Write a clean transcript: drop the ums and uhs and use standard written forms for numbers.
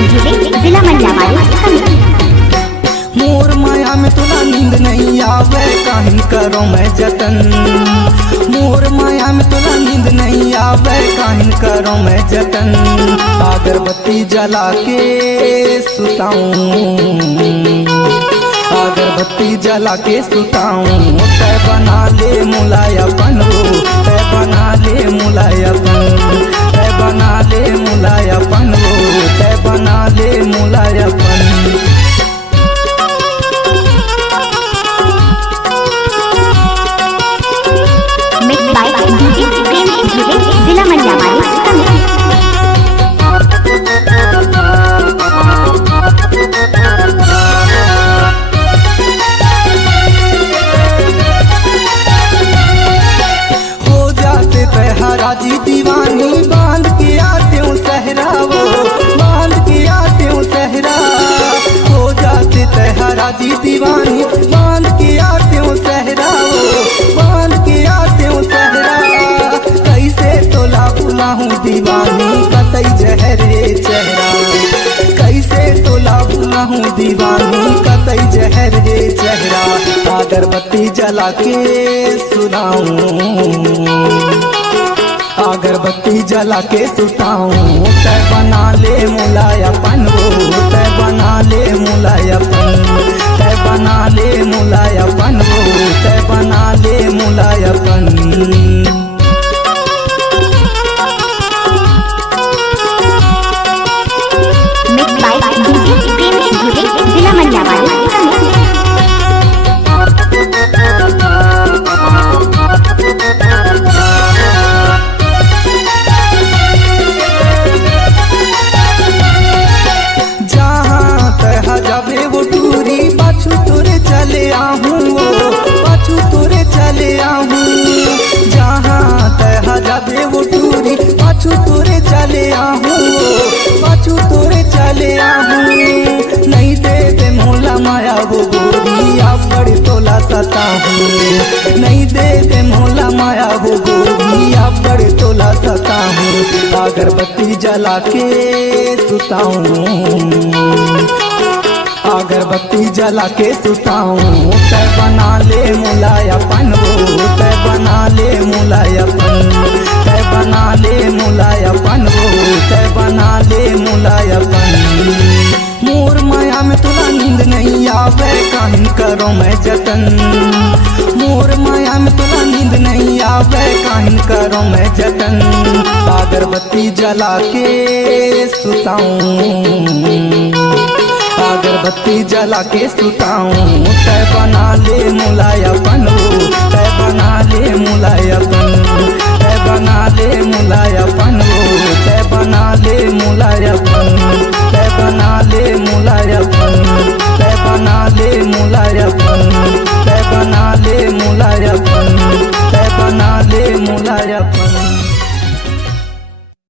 जिला मंडलावाड़ी। मोर माया में तुला नींद नहीं आवे काहिन करो मैं जतन। मोर माया में तुला नींद नहीं आवे काहिन करो मैं जतन। अगरबत्ती जला के सुताऊं, अगरबत्ती जला के सुताऊं। तय बना ले मुलायपन हो, तय बना ले मुलायपन, तय बना ले मुलायपन हो, तय बना ले मुलायपन। जिला मंडलावाड़ी। हराजी दीवानी बांध के आते हूँ सहरा, वो बांध के आते हूँ सहरा। हो जाते हराजी दीवानी बांध के आते हूँ सहरा, वो बांध के आते हूँ सहरा। कैसे तोला भुला हूँ दीवानी कतई जहरे चेहरा, कैसे तोला भुला हूँ दीवानी कतई जहरे चेहरा। अगरबत्ती जला के सुनाऊं, अगरबत्ती जला के सुताऊं। तय बना ले मुलायपन हो, तय बना ले मुलायपन, तय बना ले मुलायपन हो, तय बना ले मुलायपन। जिला मंडलावाड़ी। जबे वो टूरी पाछू तोरे चले आहूँ, वो पाछू तोरे चले आहूँ। जहाँ तह जबे वो टूरी पाछू तोरे चले आहूँ, वो पाछू तोरे चले आहूँ। नहीं दे दे मोला माया वो गोरी आप बड़ी तोला सता हूँ। नहीं दे दे मोला माया वो गोरी आप बड़ी तोला सता हूँ। अगरबत्ती जला के सुताऊं, अगरबत्ती जला के सुताऊं। तय बना ले मुलायपन हो, तय बना ले मुलायपन, तय बना ले मुलायपन हो, तय बना ले मुलायपन। मोर माया में तुला नींद नहीं आवे काहिन करो मैं जतन। मोर माया में तुला नींद नहीं आवे काहिन करो मैं जतन। अगरबत्ती जला के सुताऊं, अगरबत्ती जला के सुताऊं। तय बना ले मुलायपन हो, तय बना ले मुलायपन, तय बना ले मुलायपन हो, तय बना ले मुलायपन।